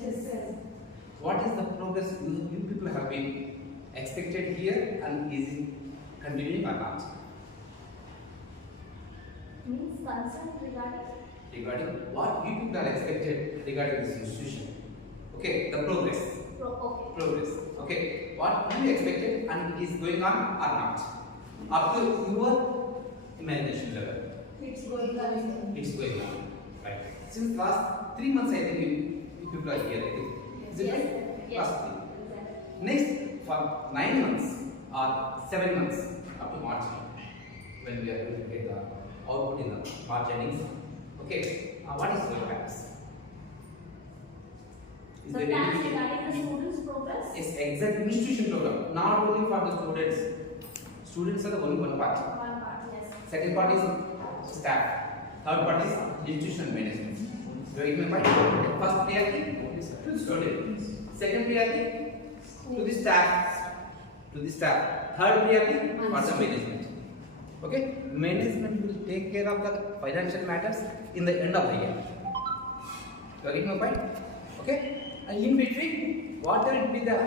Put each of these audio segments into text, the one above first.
Yes, sir. What is the progress you people have been expected here and is it continuing or not? Means concern Regarding what you people are expected regarding this institution. Okay, the progress. okay. Progress. Okay, what you expected and it is going on or not? Up to your imagination level. It's going on. It's going on. Right. Since last 3 months, I think you people are here. I think. Is it right? Yes. Last 3. Next, for 9 months or 7 months up to March, when we are going to get the output in the March endings. Okay, what is your plans? Is The there plans any- regarding the students' progress? Yes, exact institution program, not only for the students. Students are the only one part. One part, yes. Second part is staff. Third part is institutional management. So it may find first priority to the student. Second priority to the staff. To the staff. Third priority for the management. Okay, management will take care of the financial matters in the end of the year. You are getting my point? Okay, and in between, whatever it be the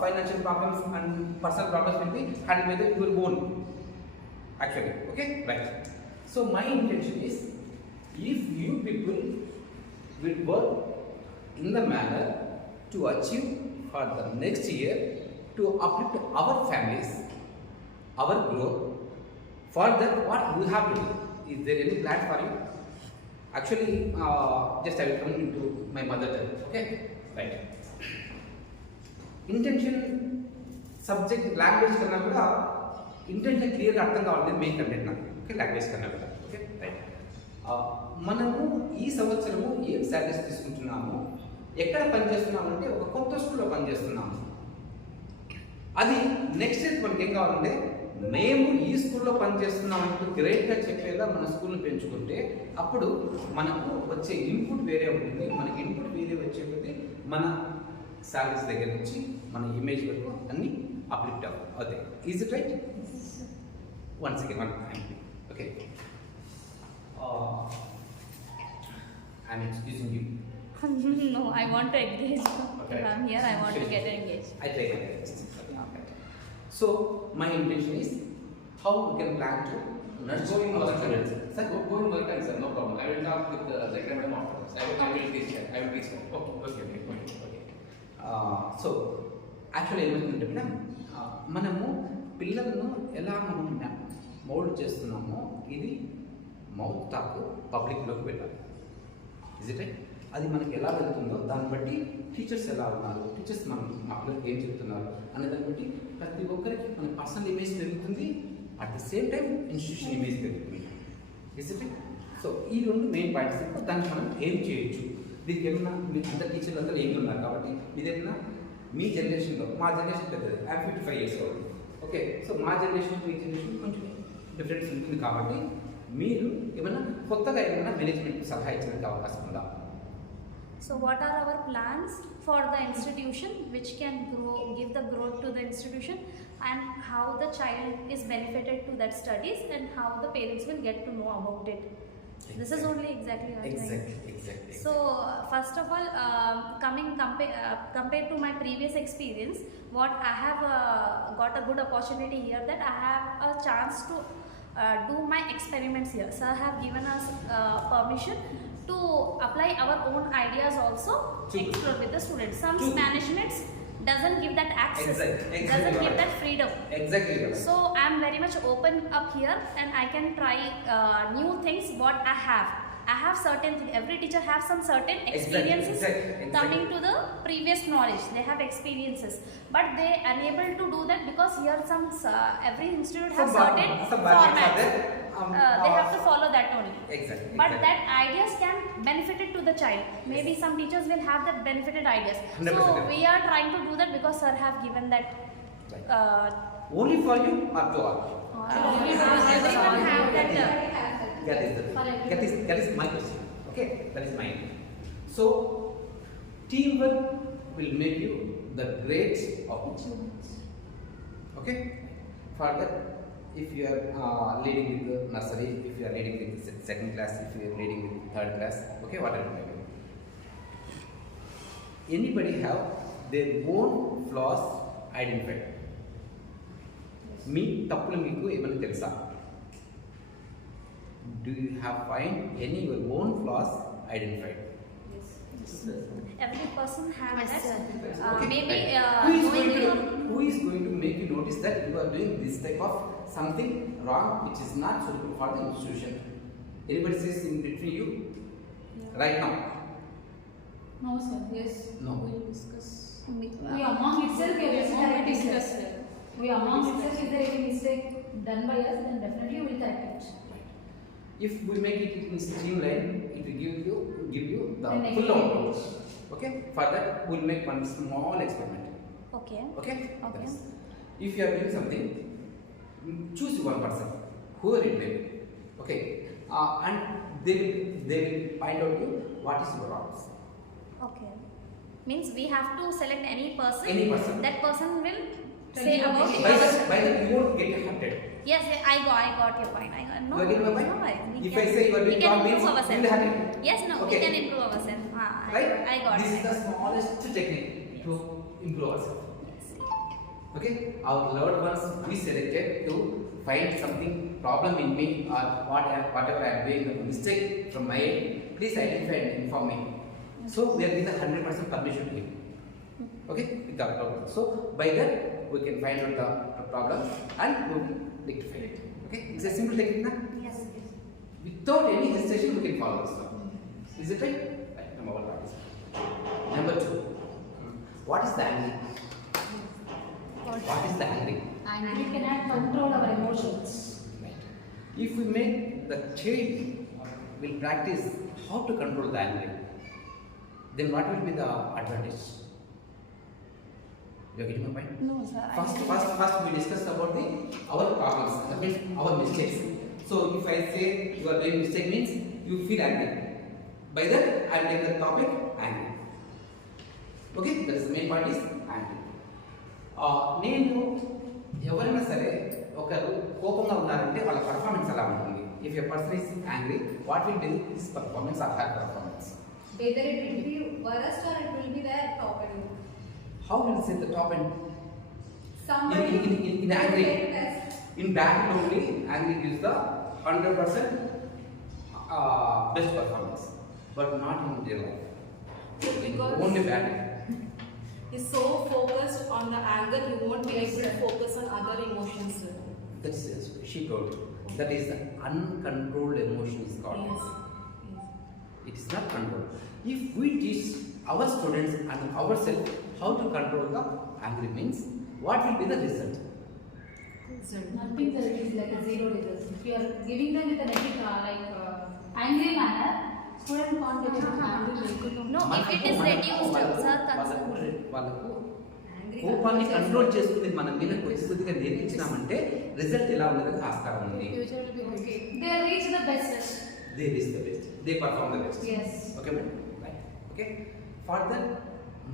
financial problems and personal problems will be handled by your own. Actually, okay, right. So my intention is, if you people will work in the manner to achieve for the next year to uplift our families, our growth. For that, what you have to do? Is there any plan for you? Actually, just I will come into my mother tongue. Okay, right. Intention, subject, language करना पड़ा. Intention clear అర్థం కావాలి main content నాకు. Okay, language కన్నా కూడా. Okay, right. మనము ఈ సంవత్సరము ఏం సాలరీస్ తీసుకుంటున్నాము, ఎక్కడ పని చేస్తున్నాము అంటే ఒక కొత్త స్కూల్లో పని చేస్తున్నాము. అది నెక్స్ట్ ఇయర్ మనకి ఏం కావాలంటే, మేము ఈ స్కూల్లో పనిచేస్తున్నామంటూ గ్రేట్గా చెప్పేలా మన స్కూల్ని పెంచుకుంటే అప్పుడు మనకు వచ్చే ఇన్పుట్ వేరే ఉంటుంది. మనకి ఇన్పుట్ వేరే వచ్చే కొద్దీ మన సాలరీస్ దగ్గర నుంచి మన ఇమేజ్ వరకు అన్నీ అప్లిఫ్ట్ అవుతాయి. Is it right? One second, one time. Okay, I'm excusing you. No, I want to engage. Okay. If I'm here, I want to get engaged. I try my best. Okay. So my intention is how we can plan to nurture our students. Sir, Go in work and sir, no problem. I will talk with the secretary madam afterwards. I will teach her. I will teach her. Okay. So actually ఏమవుతుందంటే madam, మనము పిల్లలను ఎలా మనం mould చేస్తున్నామో ఇది mouth talk పబ్లిక్లోకి వెళ్ళాలి. Is it right? అది మనకి ఎలా వెళ్తుందో దాన్ని బట్టి టీచర్స్ ఎలా ఉన్నారు, టీచర్స్ మనం మా పిల్లలకి ఏం చెప్తున్నారు అనే దాన్ని బట్టి ప్రతి ఒక్కరికి మన పర్సనల్ ఇమేజ్ పెరుగుతుంది. At the same time institution image పెరుగుతుంది. Is it right? సో ఈ రెండు మెయిన్ పాయింట్స్, దాన్ని మనం ఏం చేయొచ్చు. దీనికి ఏమన్నా మీ అందరు టీచర్లు అందరూ ఏం ఉన్నారు కాబట్టి మీదేమన్నా మీ జనరేషన్లో, మా జనరేషన్ పెద్దది, I'm 55 years old. Okay, so మా జనరేషన్ మీ జనరేషన్ కొంచెం డిఫరెన్స్ ఉంటుంది కాబట్టి మీరు ఏమైనా కొత్తగా ఏమైనా మేనేజ్మెంట్ సలహా ఇచ్చడానికి అవకాశం ఉందా? So what are our plans for the institution which can give the growth to the institution, and how the child is benefited to that studies, and how the parents will get to know about it. This is only exactly what Exactly. So first of all, compared to my previous experience, what I have got a good opportunity here, that I have a chance to do my experiments here. Sir have given us permission to apply our own ideas also, explore with the students. Some managements doesn't give that access, Exactly doesn't give right. that freedom. Exactly. So I am very much open up here, and I can try new things what I have. I have certain every teacher have some certain experiences Exactly. coming to the previous knowledge. They have experiences, but they unable to do that because here some every institute has certain formats. They have to follow that only. Exactly. But that ideas can benefit it to the child. Maybe some teachers will have that benefited ideas. 100%. So we are trying to do that because sir have given that. Only for you or to all? Everyone have that. That is my question. Okay, that is mine. So teamwork will make you the great of achievements. Okay, for that, if you are leading with the nursery, if you are leading with the second class, if you are leading with third class, okay, whatever. Anybody have their own flaws identified. మీ తప్పులు మీకు ఏమైనా తెలుసా? Do you have find any your own flaws identified? Every person have Yes, that. sir. Okay, Maybe right. Who is going to make you notice that you are doing this type of something wrong which is not suitable for the institution? Anybody says in between you? Right now? No, sir. Yes. No. We'll discuss. We among itself, we are Among correcting, sir. discuss, sir. We among itself, if there is any mistake done by us, then definitely we will correct it. If we make it in streamline, it will give you the And full again. output. Okay? For that, we will make one small experiment. Okay. Okay? Okay. That's- If you are doing something, choose one person, whoever it may be. Okay? And they will find out you what is your wrongs. Okay. Means we have to select any person. Any person. That person will Tell say you about okay. By that you won't get hurted. Yes, I got your point. I got no. You are getting my point? No worries. We If can, I say you are we doing can wrong means improve you ourselves. will have it. Yes, no, Okay. we can improve ourselves. Right? I got This it. is the smallest technique to improve ourselves. Okay? Our loved ones we selected to find something problem in me or whatever I am doing the mistake from my end. Please identify and inform me. So we are giving the 100% permission to him. Okay? Without problem. So by that we can find out the problem and we will rectify it. Okay? It's a simple technique now. Yes. Without any hesitation, we can follow this one. Is it right? Right. Number one. That is. Number two. What is the angry? What is the angry? And we cannot control our emotions. Right. If we make the child will practice how to control the angry, then what will be the advantage? You are getting my point? No, sir. First we discussed about our problems, that means our mistakes. So if I say you are doing mistake means you feel angry. By that I am taking the topic angry. Okay, that is the main part is angry. నేను ఎవరైనా సరే ఒకరు కోపంగా ఉన్నారంటే వాళ్ళ performance ఎలా ఉంటుంది? If a person is angry, what will be his performance or her performance? Either it will be worst or it will be their top end. How will you say the top end? Somebody In angry. very best. In battle only, angry gives the 100% best performance, but not in real life. Because- Only battle. Is so focused on the anger, you won't be able to focus on other emotions. That is she told. That is the uncontrolled emotion is called. Yes. It is not controlled. If we teach our students and ourselves how to control the angry means, what will be the result? Nothing, sir. It is like a zero results. If you are giving them with a negative, angry manner, student can't get it angry. No, if it is reduced, sir, వాళ్ళకు కోపాన్ని control చేసుకుని మన మీద కొద్దిగా నేర్పించినామంటే result ఎలా ఉండదని ఆస్కారం ఉంది. Future will be okay. They reach the best. They reach the best. They perform the best. Yes. Okay, madam? Right. Okay. For that,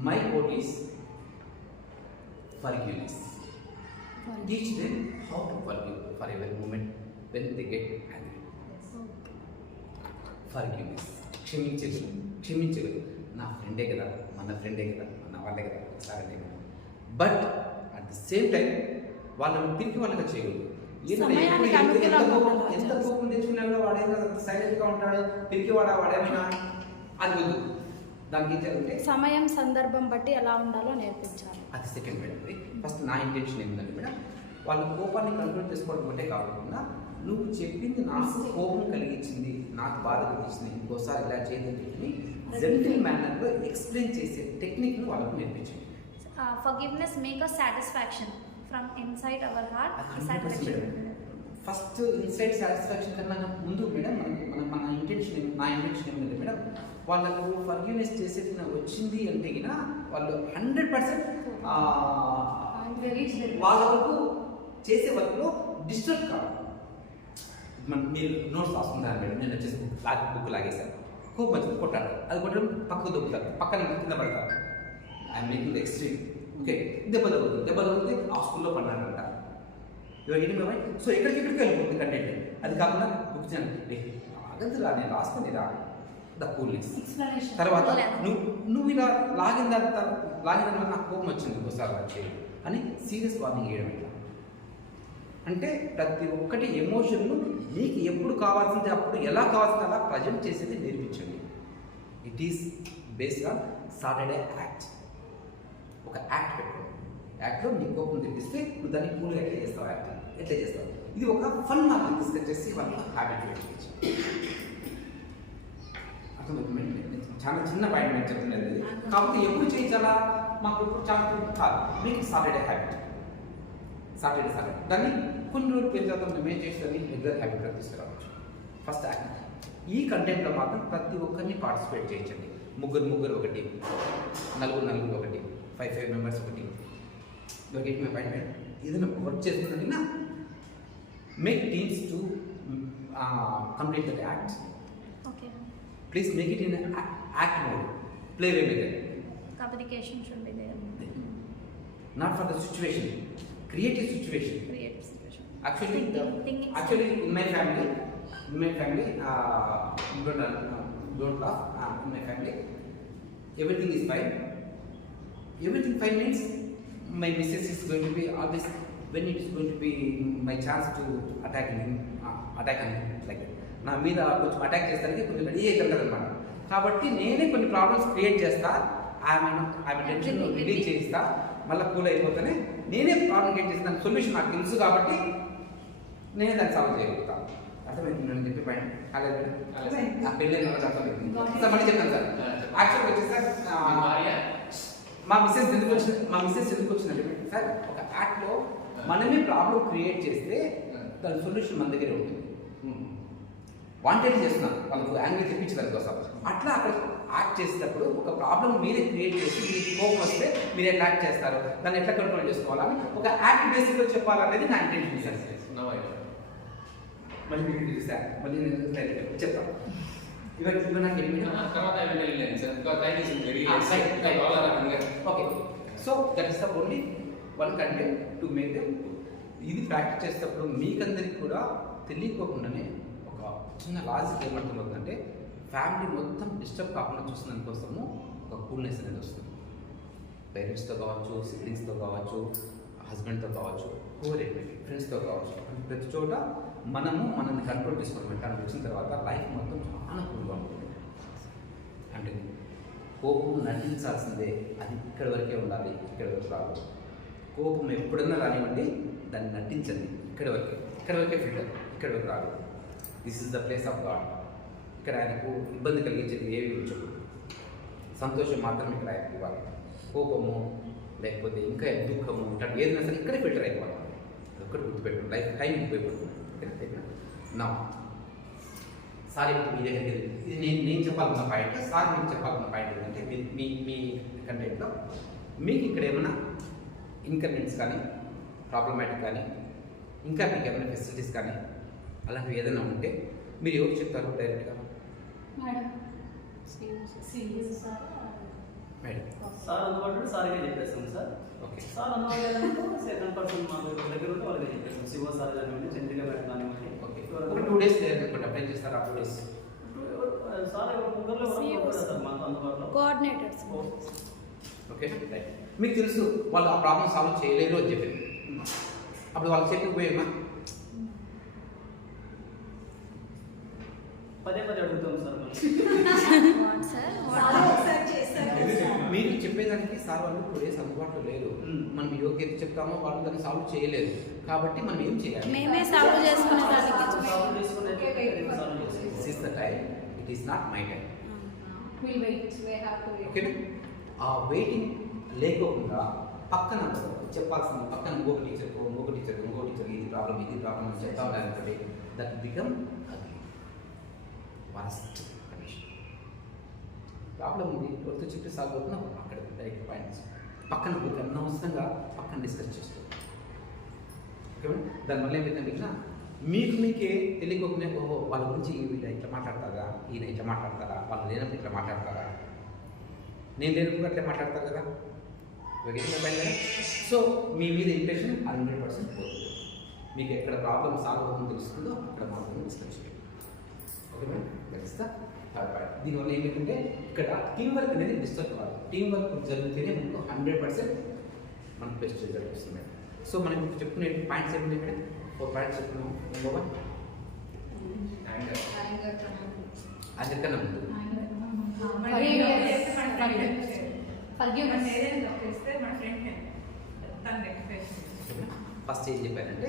my quote is forgiveness. Teach them how to forgive for every moment when they get angry. Forgiveness. క్షమించగలరు. నా ఫ్రెండే కదా, మన ఫ్రెండే కదా, మన వాళ్ళే కదా, ఒకసారి కదా. But at the same time వాళ్ళని తిరిగి వాళ్ళగా చేయగలరు. సమయానికి అనుకూలంగా ఉండాలి. ఎంత కోపం తెచ్చుకున్నా వాడేదో సైలెంట్గా ఉంటాడు, తిరిగి వాడేమైనా అది వద్దు. దానికి ఏం చేయాలంటే సమయం సందర్భం బట్టి ఎలా ఉండాలో నేర్పించాలి. అది సెకండ్ మేడం. ఫస్ట్ నా ఇంటెన్షన్ ఏంటంటే మేడం, వాళ్ళ కోపాన్ని కంట్రోల్ చేసుకోవడం అంటే కాకుండా నువ్వు చెప్పింది నాకు కోపం కలిగించింది, నాకు బాధ కలిగించింది, ఇంకోసారి ఇలా చేయదని చెప్పి జెంటిల్ మేనర్లో ఎక్స్ప్లెయిన్ చేసే టెక్నిక్ను వాళ్ళకు నేర్పించండి. Forgiveness make us satisfaction from inside our heart. 100% madam. First inside satisfaction కన్నా ముందు మేడం మన ఇంటెన్షన్ నా ఇంటెన్షన్ ఏమిటంటే మేడం, వాళ్ళకు ఫర్గివ్నెస్ చేసేది వచ్చింది అంటే గిన వాళ్ళు 100% They reach the వాళ్ళ వరకు చేసే వర్క్లో డిస్టర్బ్ కాదు. మీరు నోట్స్ రాసుకుంటారు మేడం, నేను వచ్చేసి బుక్ లాగేశాను, కోపం వచ్చింది కొట్టాడు, అది కొట్టడం పక్కకు దొక్కుతారు, పక్కన కింద పడతారు. I'm making the extreme. Okay, దెబ్బ తగ్గుతుంది ఆ స్కూల్లో పడ్డాడంట. ఇవాళ ఏంటి మేడం, సో ఎక్కడికెక్కడికి వెళ్ళిపోతుంది కంటెంట్. అది కాకుండా బుక్ చేయండి, ఆగద్దురా నేను రాసుకునేదా ద కూల్నెస్. Explanation. తర్వాత Coolness. నువ్వు ఇలా లాగిన వల్ల నాకు కోపం వచ్చింది ఒకసారి వచ్చి అని సీరియస్ వార్నింగ్ వేయడం ఇట్లా. అంటే ప్రతి ఒక్కటి ఎమోషన్ను మీకు ఎప్పుడు కావాల్సింది అప్పుడు ఎలా కావాల్సింది అలా ప్రజెంట్ చేసేది నేర్పించండి. It is based on Saturday act. ఒక యాక్ట్ పెట్టుకోండి. యాక్ట్లో నీ కోపం తెప్పిస్తే నువ్వు దాన్ని కూల్గా ఎట్లా చేస్తావు, యాక్ట్ ఎట్లా చేస్తావు. ఇది ఒక ఫన్ మార్కెట్ డిస్కస్ చేసి వాళ్ళ హ్యాబిట్ పెట్టించి చాలా చిన్న పాయింట్ నేను చెప్తున్నది. కాబట్టి ఎప్పుడు చేయించాలా మాకు ఇప్పుడు చాలా కాదు, మీకు సాటర్డే హ్యాబిట్. సాటర్డే దాన్ని కొన్ని రోజులు పెంచాలి మేము ఏం చేస్తుంది రెగ్యులర్ హ్యాబిట్గా తీసుకురావచ్చు. First act. ఈ కంటెంట్లో మాత్రం ప్రతి ఒక్కరిని పార్టిసిపేట్ చేయించండి. ముగ్గురు ఒకటి, నలుగురు ఒకటి, 5 మెంబర్స్ ఒకటి. Get my point. ఏదైనా వర్క్ చేస్తున్నట్టుగా make teams to complete that act. Okay. Please make it in act mode, play way method. Communication should be there. Not for the situation. Create a situation. Create situation. Actually, Thinking. in my family, don't laugh. In my family, everything is fine. Everything fine means my missus is going to be always, when it is going to be my chance to attack on him, like that. నా మీద కొంచెం attack చేస్తానికి కొంచెం ready అవుతారు కదనమాట. కాబట్టి నేనే కొన్ని problems create చేస్తా, ఆమె టెన్షన్ రిలీజ్ చేయిస్తా, మళ్ళీ కూల్ అయిపోతేనే నేనే ప్రాబ్లం క్రియేట్ చేసి దాని సొల్యూషన్ నాకు తెలుసు కాబట్టి నేనే దాన్ని సాల్వ్ చేయగలుగుతాను. అర్థమైంది నేను చెప్పి పాయింట్. అలాగే నా పెళ్ళి అర్థమైంది సార్. మళ్ళీ చెప్తాను సార్. యాక్చువల్గా వచ్చేసి సార్ మా మిస్సెస్ ఎందుకు వచ్చిందంటే సార్, ఒక యాక్ట్లో మనమే ప్రాబ్లం క్రియేట్ చేస్తే దాని సొల్యూషన్ మన దగ్గరే ఉంటుంది. వాంటెడ్ చేస్తున్నాను వాళ్ళకు యాంగిల్ తెప్పించడానికి కోసం. అట్లా అక్కడ యాక్ట్ చేసేటప్పుడు ఒక ప్రాబ్లం మీరే క్రియేట్ చేసి మీకు కోపం వస్తే మీరు ఎట్లా యాక్ట్ చేస్తారు, దాన్ని ఎట్లా కంట్రోల్ చేసుకోవాలని ఒక యాక్ట్ బేసిక్గా చెప్పాలనేది నా ఇంటెన్షన్ సార్. మళ్ళీ మీకు చూసాను, మళ్ళీ నేను చెప్తాను. ఇవన్నీ నాకు okay. So that is the only one content to make them. ఇది ప్రాక్టీస్ చేసేటప్పుడు మీకందరికి కూడా తెలియకోకుండానే చిన్న లాజిక్ ఏమర్థమవుతుందంటే, ఫ్యామిలీ మొత్తం డిస్టర్బ్ కాకుండా చూసిన కోసము ఒక కూల్నెస్ అనేది వస్తుంది. పేరెంట్స్తో కావచ్చు, సిబ్లింగ్స్తో కావచ్చు, హస్బెండ్తో కావచ్చు, ఫ్రెండ్స్తో కావచ్చు, ప్రతి చోట మనల్ని కంట్రోల్ చేసుకోవడం. కానీ వచ్చిన తర్వాత లైఫ్ మొత్తం చాలా కూల్గా ఉంటుంది. అంటే కోపం నటించాల్సిందే, అది ఇక్కడ వరకే ఉండాలి, ఇక్కడ వరకు రాదు. కోపం ఎప్పుడన్నా రానివ్వండి, దాన్ని నటించండి, ఇక్కడ వరకే ఫిల్టర్, ఇక్కడ వరకు రాదు. This is the place of God. ఇక్కడ ఆయనకు ఇబ్బంది కలిగించేది ఏవి ఉంచదు, సంతోషం మాత్రం ఇక్కడ ఆయనకు ఇవ్వాలి. కోపము లేకపోతే ఇంకా దుఃఖము ఉంటాడు ఏదైనా సరే ఇక్కడే ఫిల్టర్ అయిపోవాలి. ఒక్కటి గుర్తుపెట్టు, లైఫ్ టైం ఉపయోగపడుతుంది. నా సార్ ఇప్పుడు మీ దగ్గరికి ఇది నేను చెప్పాలన్న పాయింట్, సార్ మీకు చెప్పాలన్న పాయింట్ ఏంటంటే, మీ కంటెంట్లో మీకు ఇక్కడ ఏమైనా ఇన్కన్వీనియన్స్ కానీ, ప్రాబ్లమాటిక్ కానీ, ఇంకా మీకు ఏమైనా ఫెసిలిటీస్ కానీ అలాంటివి ఏదైనా ఉంటే మీరు ఎవరు చెప్తారు డైరెక్ట్గా? మేడం మేడం సార్ అందుబాటులో సార్గా చెప్పేస్తాం సార్. ఓకే. సార్ అందుబాటులో సెకండ్ పర్సన్ మాకు దగ్గర ఉంటే వాళ్ళకి చెప్పేస్తాం. శివ సార్ కానివ్వండి, చంద్రిక మేడం కానివ్వండి. ఓకే. ఒక 2 days లేదనుకుంటే అప్లై చేస్తారు. ఆ 2 days సార్ ముగ్గురులో సార్ మాకు అందుబాటులో కోఆర్డినేటర్స్. Okay right. మీకు తెలుసు వాళ్ళు ఆ ప్రాబ్లం సాల్వ్ చేయలేరు అని చెప్పి, అప్పుడు వాళ్ళు చెప్పకపోయేమా? పదే అడుగుతాం సార్. మీరు చెప్పేదానికి సార్ వాళ్ళు 2 days అందుబాటులో లేరు. మనం యోగ్యత చెప్తామో వాళ్ళు దాన్ని సాల్వ్ చేయలేదు. కాబట్టి మనం ఏం చేయాలి? మేమే solve చేసుకునేదానికి. This is the time. It is not my time. We'll wait. We have to wait. ఓకేనా? ఆ వెయిటింగ్ లేకోకుండా పక్కన చెప్పాల్సింది, పక్కన ఇంకొక టీచర్ ఇది ప్రాబ్లం అని చెప్తా ఉండాలనుకోండి, that become ugly, worst condition. Problem ఉంది, ఎవరితో చెప్పి సాల్వ్ అవుతున్నా అక్కడ డైరెక్ట్ పాయింట్స్ పక్కన పోతే అనవసరంగా పక్కన డిస్కస్ చేస్తాం. ఓకేనా? దానివల్ల ఏమైందంటే మీకే తెలియకోకుండా, ఓహో వాళ్ళ గురించి వీళ్ళు ఇట్లా మాట్లాడతారా, ఈయన ఇట్లా మాట్లాడతారా, వాళ్ళు లేనప్పుడు ఇట్లా మాట్లాడతారా, నేను లేనప్పుడు అట్లా మాట్లాడతారు కదా. సో మీ మీద ఇంప్రెషన్ 100% పోతుంది. మీకు ఎక్కడ ప్రాబ్లమ్ సాల్వ్ అవుతుందో తెలుస్తుందో అక్కడ మాత్రం డిస్కస్ చేయండి. ఓకే మేడం, తెలుస్తా. Third point. దీనివల్ల ఏంటంటే ఇక్కడ టీం వర్క్ అనేది డిస్టర్బ్ కాదు. టీం వర్క్ జరిగితేనే మనకు 100% మనకు బెస్ట్ రిజల్ట్ వస్తుంది. సో మనం ఇప్పుడు చెప్పుకునే పాయింట్స్ ఏంటి మేడం? 4 పాయింట్స్ చెప్పుకున్నాం. నెంబర్ 1 అదెక్కడన్నా ముందు ఫస్ట్ ఏం చెప్పారంటే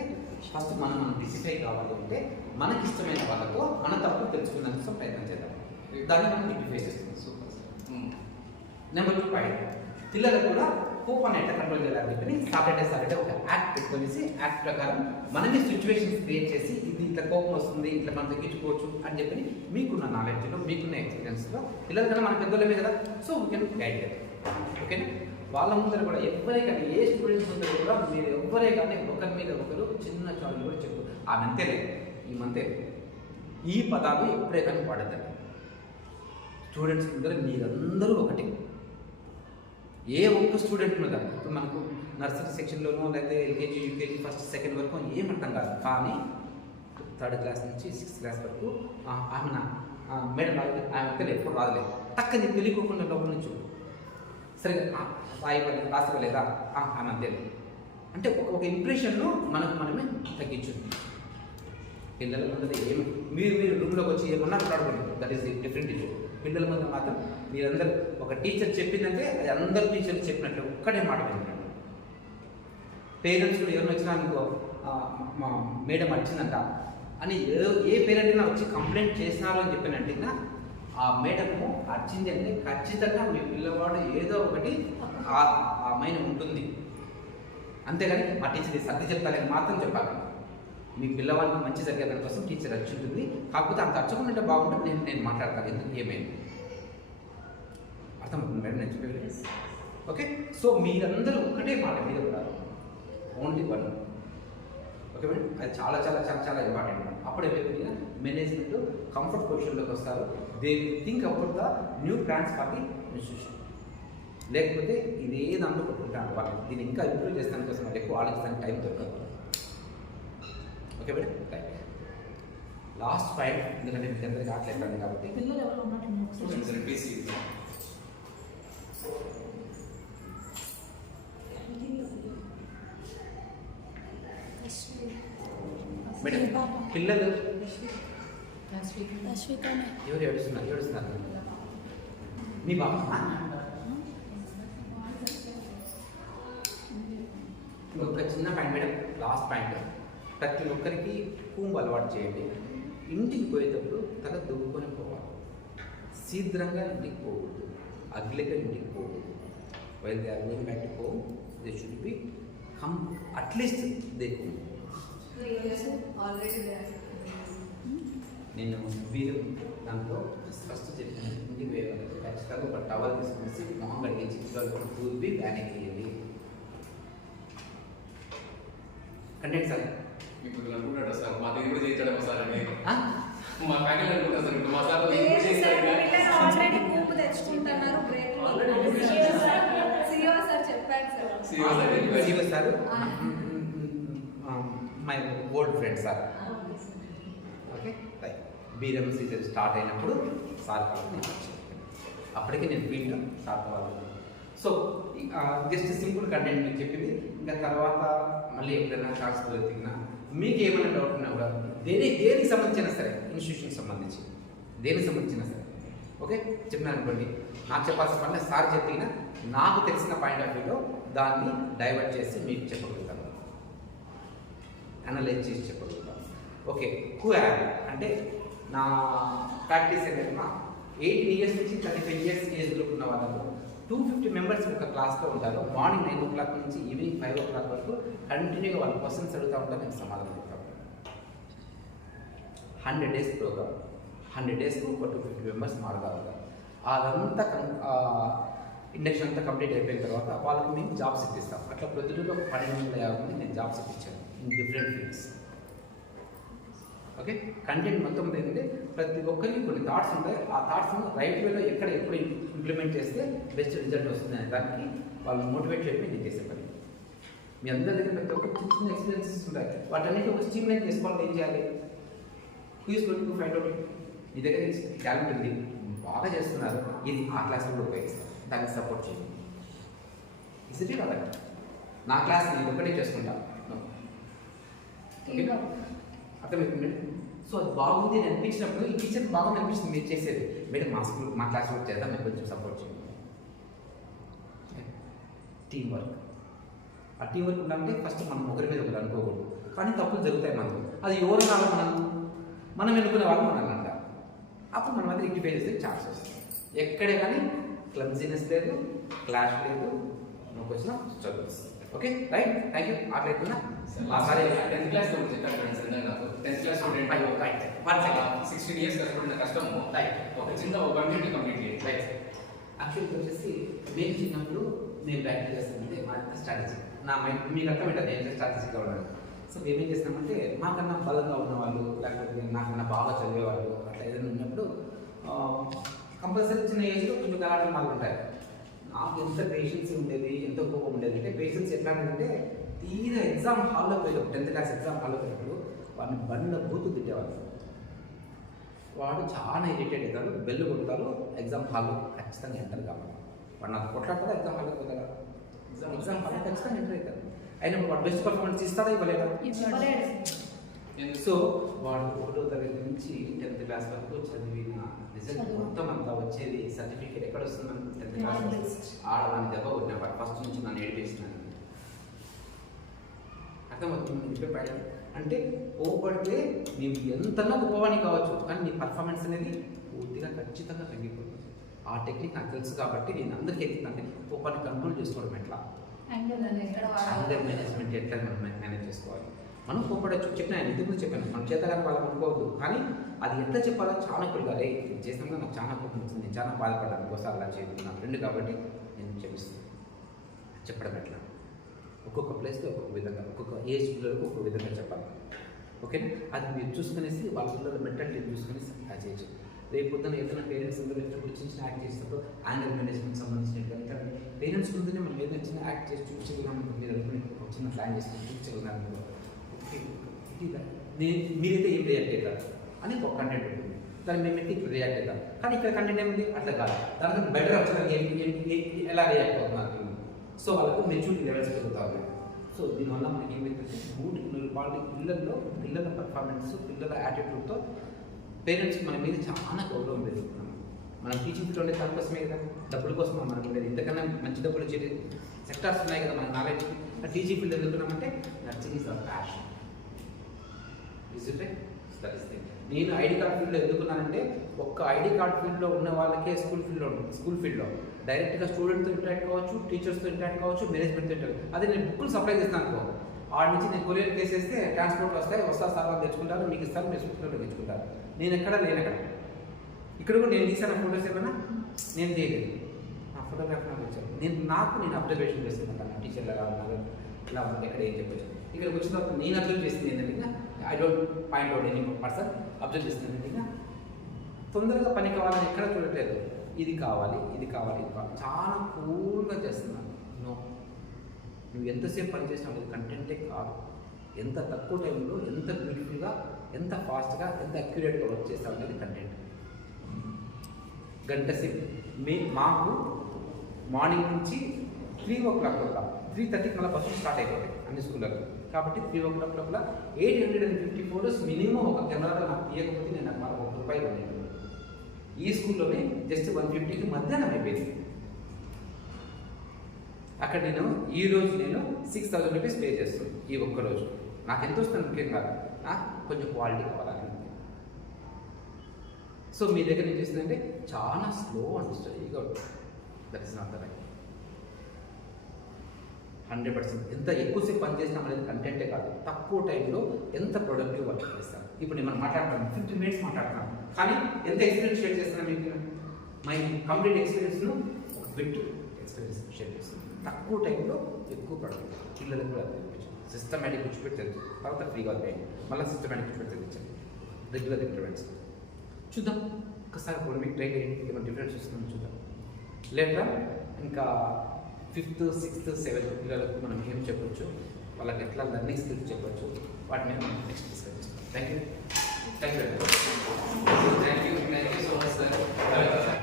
ఫస్ట్ మనం డిసిఫై కావాలి అంటే మనకి ఇష్టమైన వాళ్ళతో మన తప్పు తెలుసుకున్నందుకు ప్రయత్నం చేద్దాం. దాన్ని మనం డిసిఫై చేస్తాం. సూపర్. నెంబర్ 2 పాయింట్, పిల్లలు కూడా కోపాన్ని ఎట్లా కంట్రోల్ చేయాలని చెప్పి సాటర్డే ఒక యాక్ట్ పెట్టుకొనేసి యాక్ట్ ప్రకారం మనమే సిచ్యువేషన్స్ క్రియేట్ చేసి ఇది ఇట్లా కోపం వస్తుంది, ఇట్లా మనం తగ్గించుకోవచ్చు అని చెప్పి మీకున్న నాలెడ్జ్లో మీకున్న ఎక్స్పీరియన్స్లో పిల్లల కన్నా మన పెద్దోళ్ళమే కదా, సో వీ కెన్ గైడ్ చేయాలి. ఓకేనా? వాళ్ళ ముందర కూడా ఎవరే కానీ ఏ స్టూడెంట్స్ ముందర కూడా మీరు ఎవరే కానీ ఒకరి మీద ఒకరు చిన్న చాలు కూడా చెప్పు ఆ మంతేలే ఈ మంతే ఈ పదాలు ఎప్పుడే కానీ వాడద్దండి. స్టూడెంట్స్ ముందర మీరందరూ ఒకటి. ఏ ఒక్క స్టూడెంట్ మీద ఇప్పుడు మనకు నర్సరీ సెక్షన్లోనో లేకపోతే ఎల్కేజీ యూకేజీ ఫస్ట్ సెకండ్ వరకు ఏమంటాం కాదు, కానీ 3rd క్లాస్ నుంచి 6th క్లాస్ వరకు ఆమె మేడం ఆమె ఎప్పుడు రాదులేదు టక్కని తెలియకోకుండా లోపల నుంచి సరిగ్గా రాసివ్వలేదా ఆమె అంతే అంటే ఒక ఇంప్రెషన్ను మనమే తగ్గించుంది. పిల్లల ముందర ఏమి మీరు రూమ్లోకి వచ్చి ఏమన్నా మాట్లాడుకోండి, దట్ ఈస్ డిఫరెంట్ ఇష్యూ. పిల్లల ముందు మాత్రం మీరందరూ ఒక టీచర్ చెప్పిందంటే అది అందరు టీచర్లు చెప్పినట్లు ఒక్కటే మాట వింటారు. పేరెంట్స్ కూడా ఎవరిని వచ్చినా అనుకో మా మేడం వచ్చిందంట అని ఏ పేరెంట్ అయినా వచ్చి కంప్లైంట్ చేసినారు అని చెప్పినట్టు ఆ మేడము వచ్చింది అంటే ఖచ్చితంగా మీ పిల్లవాడు ఏదో ఒకటి ఆ అమ్మాయిని ఉంటుంది. అంతేగాని ఆ టీచర్ సర్ది చెప్తారని మాత్రం చెప్పాలి. మీ పిల్లవాడికి మంచి జరిగే దానికోసం టీచర్ వచ్చి ఉంటుంది, కాకపోతే అంత అచ్చకుండా బాగుంటుంది నేను మాట్లాడతాను ఎందుకు ఏమైంది అర్థమవుతుంది మేడం నేను చెప్పేది. ఓకే, సో మీరందరూ ఒకటే మాట మీద ఉన్నారు, ఓన్లీ 1. ఓకే మేడం, అది చాలా చాలా చాలా చాలా ఇంపార్టెంట్. అప్పుడు ఏమైపోయింది మేనేజ్మెంట్ కంఫర్ట్ పొజిషన్లోకి వస్తారు. They think about the new plans for the institution. లేకపోతే ఇదే దాంట్లో కొట్టుకుంటాను వాళ్ళు దీన్ని ఇంకా ఇంప్రూవ్ చేస్తాను కోసం వాళ్ళు ఎక్కువ ఆలోచించడానికి టైం దొరకదు. Okay madam, right. Last point, ఎందుకంటే మీకు అందరికీ ఆటలేస్తాను కాబట్టి పిల్లలు ఎవరు ఉన్నట్టు మేడం పిల్లలు అశ్వికనే ఎవరు ఏడుస్తున్నారు మీ బాబా? ఇంకొక చిన్న పాయింట్ మేడం, లాస్ట్ పాయింట్. ప్రతి ఒక్కరికి కూంబు అలవాటు చేయండి. ఇంటికి పోయేటప్పుడు తల దువ్వుకొని పోవాలి. శీఘ్రంగా ఇంటికి పోకూడదు, అగ్లిగా ఇంటికి పోకూడదు. While they are going back to home they should be come at least they come. నేను మీరు దాంట్లో ఫస్ట్ చెప్పిన ఇంటికి వేయాలంటే ఖచ్చితంగా ఒక టవల్ తీసుకొనేసి మొహం కడిగించి పిల్లలు తూర్పి బ్యానింగ్ వేయండి. కంటెంట్ సార్ ఇప్పుడు అనుకుంటాడు సార్ మా దగ్గర కూడా చేయించాడేమో సార్ అని మా ఫ్యాకల్టీ అనుకుంటారు సార్ ఇప్పుడు మా సార్ ఆల్రెడీ కూపు తెచ్చుకుంటున్నారు బ్రేక్ సిఓ సార్ చెప్పాడు సార్. జీవ sir my old friend sir. Okay, right. Beeram season start అయినప్పుడు సార్ అప్పటికే నేను ఫీల్డ్ స్టార్ట్ అవ్వాలి. సో జస్ట్ సింపుల్ కంటెంట్ మీకు చెప్పింది. ఇంకా తర్వాత మళ్ళీ ఎప్పుడైనా షార్ట్స్ దొరికినా మీకు ఏమైనా డౌట్ ఉన్నా కూడా దేనికి సంబంధించినా సరే, ఇన్స్టిట్యూషన్కి సంబంధించి దేనికి సంబంధించినా సరే ఓకే చెప్పినాను అనుకోండి. నాకు చెప్పాల్సిన పని సార్ చెప్పినా నాకు తెలిసిన పాయింట్ ఆఫ్ వ్యూలో దాన్ని డైవర్ట్ చేసి మీకు చెప్పగలుగుతాను, అనలైజ్ చేసి చెప్పగలుగుతాను. ఓకే, హూ హ్యావ్ అంటే నా ప్రాక్టీస్ ఏంటంటే 18 years నుంచి 35 years ఏజ్ గ్రూప్ ఉన్న వాళ్ళకు 250 members ఒక క్లాస్లో ఉంటారు. మార్నింగ్ 9 o'clock నుంచి ఈవినింగ్ 5 o'clock వరకు కంటిన్యూగా వాళ్ళు క్వశ్చన్స్ అడుగుతూ ఉంటారు, నేను సమాధానం చెప్తాను. 100 days ప్రోగ్రామ్, 100 daysకు ఒక 250 members మారుతూ ఉంటారు. అదంతా ఇండక్షన్ అంతా కంప్లీట్ అయిపోయిన తర్వాత వాళ్ళకి మేము జాబ్స్ ఇప్పిస్తాం. అట్లా ప్రొద్దుటూరులో 1250 మంది నేను జాబ్స్ ఇప్పించాను in different fields. Okay, content మొత్తం ఏంటంటే ప్రతి ఒక్కరికి కొన్ని థాట్స్ ఉంటాయి. ఆ థాట్స్ను రైట్ వేలో ఎక్కడ ఎప్పుడు ఇంప్లిమెంట్ చేస్తే బెస్ట్ రిజల్ట్ వస్తుంది అనే దానికి వాళ్ళు మోటివేట్ చేయడం నేను చేసే పని. మీ అందరి దగ్గర ప్రతి ఒక్క చిన్న చిన్న ఎక్స్పీరియన్సెస్ ఉంటాయి, వాటన్నిటి ఒక స్ట్రీమ్ లైన్ చేసుకోవాలి. ఏం చేయాలి? Who is going to find out? మీ దగ్గర టాలెంట్ ఉంది, బాగా చేస్తున్నారు, ఇది ఆ క్లాస్లో కూడా ఉపయోగిస్తారు, దానికి సపోర్ట్ చేయండి. ఇసిటీ కదా నా క్లాస్ నేను ఒకటే చేసుకుంటా, అర్థమవుతుంది. సో అది బాగుంది అని అనిపించినప్పుడు ఈ టీచర్ బాగుంది అనిపిస్తుంది మీరు చేసేది, మేడం మా క్లాస్ వర్క్ చేద్దాం, మీరు కొంచెం సపోర్ట్ చేయండి. టీం వర్క్, ఆ టీం వర్క్ ఉండాలంటే ఫస్ట్ మనం ఒకరి మీద ఒకరు అనుకోకూడదు, కానీ తప్పులు జరుగుతాయి మనకు, అది ఎవరు అనాలి, మనం ఎన్నుకునే వాళ్ళు మనం అంటారు, అప్పుడు మనం అది రెక్టిఫై చేసే ఛాన్స్ వస్తుంది. ఎక్కడే కానీ క్లబ్జినెస్ లేదు, క్లాష్ లేదు, నాకు వచ్చిన struggles. Okay right, thank you. ఆటలేకున్నా సరే 10th క్లాస్ లో చెప్పారు ఫ్రెండ్స్, నాకు 10th క్లాస్ స్టూడెంట్ 16 ఇయర్స్ కష్టపడిన కష్టము ఒక చిన్న ఒక కమ్యూనిటీ కంప్లీట్లీ రైట్. యాక్చువల్గా వచ్చేసి మేము చిన్నప్పుడు మేము ప్రాక్టీస్ చేస్తామంటే మా స్ట్రాటజీ నా మైండ్ మీకు అర్థమవుతుంది ఏం స్ట్రాటజీగా ఉండాలి. సో మేమేం చేస్తామంటే మాకన్నా బలంగా ఉన్నవాళ్ళు లేకపోతే నాకన్నా బాగా చదివేవాళ్ళు అట్లా ఏదైనా ఉన్నప్పుడు కంపల్సరీ చిన్న ఏజ్లో కొంచెం గలాటలు మాకు ఉంటాయి. నాకు ఎంత పేషెన్స్ ఉండేది, ఎంత కోపం ఉండేది అంటే పేషెన్స్ ఎట్లా అంటే తీరా ఎగ్జామ్ హాల్లో పోయేటప్పుడు 10th క్లాస్ ఎగ్జామ్ హాల్లో పోయినప్పుడు వాడిని బండ్ల బూతు తిట్టేవాళ్ళు. వాడు చాలా ఇరిటేట్ అవుతాడు, బెల్లు కొడతారు, ఎగ్జామ్ హాల్లో ఖచ్చితంగా ఎంటర్ కావాలి. వాడు నాకు కొట్లాడతారా ఎగ్జామ్ హాల్కి పోతారా, ఎగ్జామ్ హాల్లో ఖచ్చితంగా ఎంటర్ అవుతారు. అయినప్పుడు వాడు బెస్ట్ పర్ఫార్మెన్స్ ఇస్తారా ఇవ్వలేదా? సో వాడు 1వ తరగతి నుంచి 10th క్లాస్ వరకు చదివిన రిజల్ట్ మొత్తం అంతా వచ్చేది సర్టిఫికేట్ ఎక్కడ వస్తుందని 10th క్లాస్ ఆడవాన్ని దెబ్బ కొట్టిన వాడు ఫస్ట్ నుంచి నన్ను ఏడిపిస్తున్నాను. అర్థమవుతుంది అంటే కోపడితే నీవు ఎంతన్నా గొప్పవాణి కావచ్చు, కానీ నీ పర్ఫార్మెన్స్ అనేది పూర్తిగా ఖచ్చితంగా తగ్గిపోతుంది. ఆ టెక్నిక్ నాకు తెలుసు కాబట్టి నేను అందరికీ ఎత్తుతాను. కోపాన్ని కంట్రోల్ చేసుకోవడం ఎట్లా, యాంగర్ మేనేజ్మెంట్ ఎట్లా మనం మేనేజ్ చేసుకోవాలి. మనం కోపడచ్చు, చెప్పిన ఎందుకు చెప్పాను, మనం చేతగానే వాళ్ళకి అనుకోవద్దు, కానీ అది ఎట్లా చెప్పాలో చాలా కొడుగా రే చేసినప్పుడు నాకు చాలా కోపం వచ్చింది, నేను చాలా బాధపడ్డాను, ఒకసారి అలా చేయదు నా ఫ్రెండ్ కాబట్టి నేను చెప్పిస్తాను. చెప్పడం ఎట్లా ఒక్కొక్క ప్లేస్లో ఒక్కొక్క విధంగా, ఒక్కొక్క ఏజ్ పిల్లలకు ఒక్కొక్క విధంగా చెప్పాలి. ఓకేనా, అది మీరు చూసుకునేసి వాళ్ళ పిల్లల మెంటాలిటీ చూసుకునేసి అది చేయొచ్చు. రేపు పొద్దున ఏదైనా పేరెంట్స్ అందరూ వచ్చినప్పుడు చిన్న చిన్న యాక్ట్ చేసినప్పుడు యాంగర్ మేనేజ్మెంట్ సంబంధించిన పేరెంట్స్ ముందునే మనం ఏదైనా చిన్న యాక్ట్ చేసి చూపించగలం, మీరు అనుకుని ఒక చిన్న ప్లాన్ చేసి చూపించగలం, మీరైతే ఏం రియాక్ట్ అవుతారు అని ఒక కంటెంట్ ఉంటుంది, దాన్ని మేమైతే ఇప్పుడు రియాక్ట్ అవుతాం. కానీ ఇక్కడ కంటెంట్ ఏముంది అట్లా కాదు, దానికి బెటర్ వచ్చి ఎలా రియాక్ట్ అవుతున్నారు. సో వాళ్ళకు మెచ్యూరిటీ లెవెల్స్ పెరుగుతూ ఉన్నాయి. సో దీనివల్ల మనకి ఏమైందంటే 100 రూపాయలు పిల్లల పర్ఫార్మెన్స్, పిల్లల యాటిట్యూడ్తో పేరెంట్స్కి మన మీద చాలా గౌరవం పెరుగుతున్నాం. మనం టీచింగ్ ఫీల్డ్ ఉండే దానికోసమే కదా, డబ్బుల కోసం మనకు ఉండేది. ఇంతకన్నా మంచి డబ్బులు వచ్చే సెక్టార్స్ ఉన్నాయి కదా మన నాలెడ్జ్. టీచింగ్ ఫీల్డ్ ఎందుకున్నామంటే నర్సింగ్ ఈజ్ అవర్ ప్యాషన్. నేను ఐడి కార్డ్ ఫీల్డ్లో ఎందుకున్నానంటే ఒక్క ఐడి కార్డ్ ఫీల్డ్లో ఉన్న వాళ్ళకే స్కూల్ ఫీల్డ్లో డైరెక్ట్గా స్టూడెంట్తో ఇంటరాక్ట్ కావచ్చు, టీచర్స్తో ఇంటరాక్ట్ కావచ్చు, మేనేజ్మెంట్తో ఇంటరాక్ట్. అదే నేను బుక్కులు సప్లై చేస్తాను అనుకో, ఆడ నుంచి నేను కొరియర్ కేసేస్తే ట్రాన్స్పోర్ట్ వస్తా సార్ వాళ్ళు తెచ్చుకుంటారు, మీకు ఇస్తారు, మీరు స్కూల్లో తెచ్చుకుంటారు. నేను ఎక్కడ లేను అక్కడ. ఇక్కడ కూడా నేను తీసాను ఫోటోస్ ఏమైనా నేను తీయలేదు, నా ఫోటోగ్రాఫర్ నాకు వచ్చాను. నేను అబ్జర్వేషన్ చేస్తున్నాను నా టీచర్లు ఎలా ఉన్నారు, ఇలా ఉన్నారు, ఎక్కడ ఏం చెప్పచ్చు. ఇక్కడికి వచ్చిన తర్వాత నేను అబ్జర్వ్ చేసింది ఏంటంటే I don't point out any person, observe చేస్తుంది ఏంటంటే తొందరగా పని కావాలని ఎక్కడ చూడట్లేదు, ఇది కావాలి చాలా కూల్గా చేస్తున్నాను. నువ్వు ఎంతసేపు పని చేసినా అది కంటెంటే కాదు, ఎంత తక్కువ టైంలో ఎంత బ్యూటిఫుల్గా, ఎంత ఫాస్ట్గా, ఎంత అక్యురేట్గా వర్క్ చేస్తావు అనేది కంటెంట్. గంట సేపు మాకు మార్నింగ్ నుంచి 3 o'clock లోపల 3:30కి మళ్ళీ బస్సు స్టార్ట్ అయిపోతాయి అన్ని స్కూళ్ళలో. కాబట్టి 3 o'clock లోపల 850 ఫోటోస్ మినిమం ఒక కెమెరాలో నాకు తీయకపోతే నేను నాకు మళ్ళీ ₹1 ఉండేది. ఈ స్కూల్లోనే జస్ట్ 150కి మధ్యాహ్నం అయిపోయింది. అక్కడ ఈరోజు నేను 6,000 రూపీస్ పే చేస్తాను ఈ ఒక్కరోజు. నాకు ఎంత వస్తుంది ముఖ్యం కాదు, కొంచెం క్వాలిటీ కావాలని. సో మీ దగ్గర ఏం చేస్తుందంటే చాలా స్లో అండ్ స్టడీగా ఉంటుంది. That is not the right. 100% ఎంత ఎక్కువసేపు పని చేసినాం అనేది కంటెంటే కాదు, తక్కువ టైంలో ఎంత ప్రొడక్టివ్ వర్క్ చేస్తాం. ఇప్పుడు నేను మాట్లాడుతున్నాను 15 minutes మాట్లాడుతున్నాను, కానీ ఎంత ఎక్స్పీరియన్స్ షేర్ చేస్తున్నాను మీకు, మై కంప్లీట్ ఎక్స్పీరియన్స్ను ఒక బిట్ ఎక్స్పీరియన్స్ షేర్ చేస్తున్నాను. తక్కువ టైంలో ఎక్కువ ప్రొడక్టివ్. పిల్లలకు కూడా సిస్టమేటిక్ కూర్చోబెట్టి తెలుసు, తర్వాత ఫ్రీగా చేయండి, మళ్ళీ సిస్టమేటిక్ కూర్చోబెట్టి తెలుస్తుంది. రెగ్యులర్ ఇంటర్వెన్స్ చూద్దాం, ఒకసారి కూడా మీకు ట్రై చేయండి, ఏమైనా డిఫరెన్స్ వస్తుందని చూద్దాం. లేదా ఇంకా 5th, 6th, 7th పిల్లలకు మనం ఏం చెప్పొచ్చు, వాళ్ళకి ఎట్లా లర్నింగ్ స్కిల్స్ చెప్పొచ్చు, వాటి మీద మనం నెక్స్ట్ డిస్కస్ చేస్తాం. Thank you.